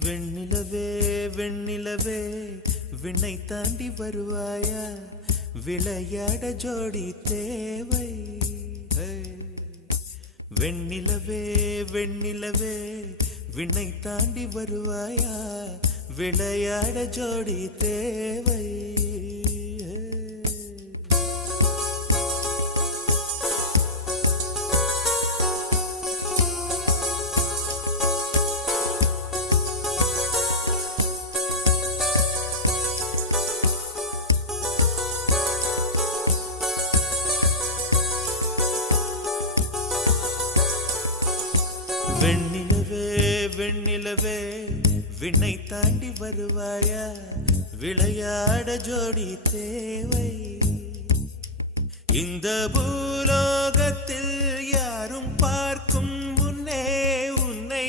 வெண்ணிலவே வெண்ணிலவே விண்ணை தாண்டி வருவாயா? விளையாட ஜோடி தேவை. வெண்ணிலவே வெண்ணிலவே விண்ணை தாண்டி வருவாயா? விளையாட ஜோடி தேவை. வெண்ணிலவே வெண்ணிலவே விண்ணை தாண்டி வருவாயா விளையாட ஜோடி தேவை. இந்த பூ